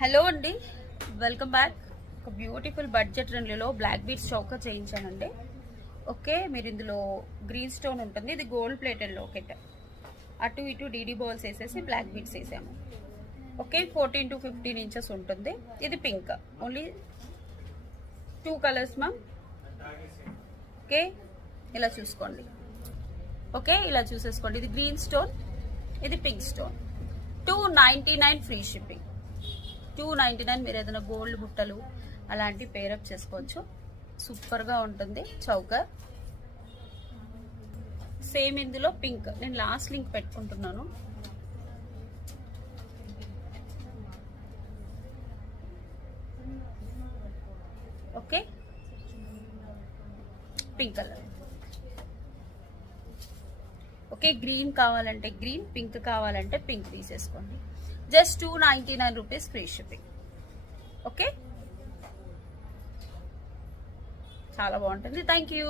Hello అండి, welcome back. ఒక beautiful budget రెండ్లలో బ్లాక్ బీడ్స్ చౌకా చేయించానండి. ఓకే, మీరు ఇందులో గ్రీన్ స్టోన్ ఉంటుంది, ఇది గోల్డ్ ప్లేటెడ్ లాకెట్. అటు ఇటు డీడీ బాల్స్ వేసేసి బ్లాక్ బీడ్స్ వేసాము. ఓకే, 14 to 15 ఇంచెస్ ఉంటుంది. ఇది pink, only 2 colours ma'am. Okay, ఇలా చూసుకోండి. ఓకే, ఇలా చూసేసుకోండి. ఇది గ్రీన్ స్టోన్, ఇది పింక్ స్టోన్. 299 free shipping. 299. మీరు ఏదైనా గోల్డ్ బుట్టలు అలాంటి పేరప్ చేసుకోవచ్చు. సూపర్గా ఉంటుంది చౌకర్. సేమ్ ఇందులో పింక్, నేను లాస్ట్ లింక్ పెట్టుకుంటున్నాను. Okay, pink colour. Okay, green కావాలంటే గ్రీన్, పింక్ కావాలంటే పింక్ తీసేసుకోండి. Just 299 rupees free shipping. Okay, చాలా బాగుంటుంది. Thank you.